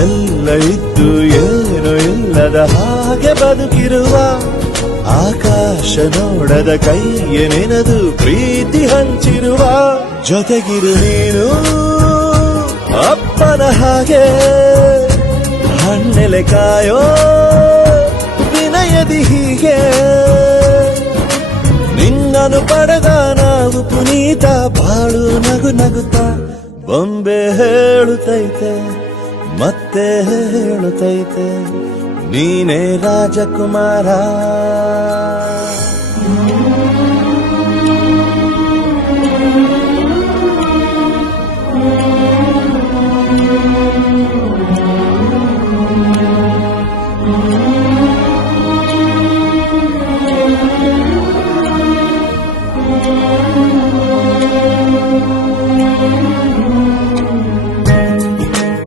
ಎಲ್ಲ ಇದ್ದು ಏನು ಇಲ್ಲದ ಹಾಗೆ ಬದುಕಿರುವ ಆಕಾಶ ನೋಡದ ಕೈಯ ನೆನೆದು ಪ್ರೀತಿ ಹಂಚಿರುವ ಜೊತೆಗಿರು ನೀನು ಅಪ್ಪನ ಹಾಗೆ ಹಣ್ಣೆಲೆ ಕಾಯೋ ವಿನಯದಿ ಹೀಗೆ ನಿನ್ನನು ಪಡೆದ ನಾವು ಪುನೀತ ಬಾಳು ನಗು ನಗುತ್ತಾ ಬೊಂಬೆ ಹೇಳುತ್ತೈತೆ ಮತ್ತೆ ಹೇಳುತ್ತೈತೆ ನೀನೇ ರಾಜಕುಮಾರ.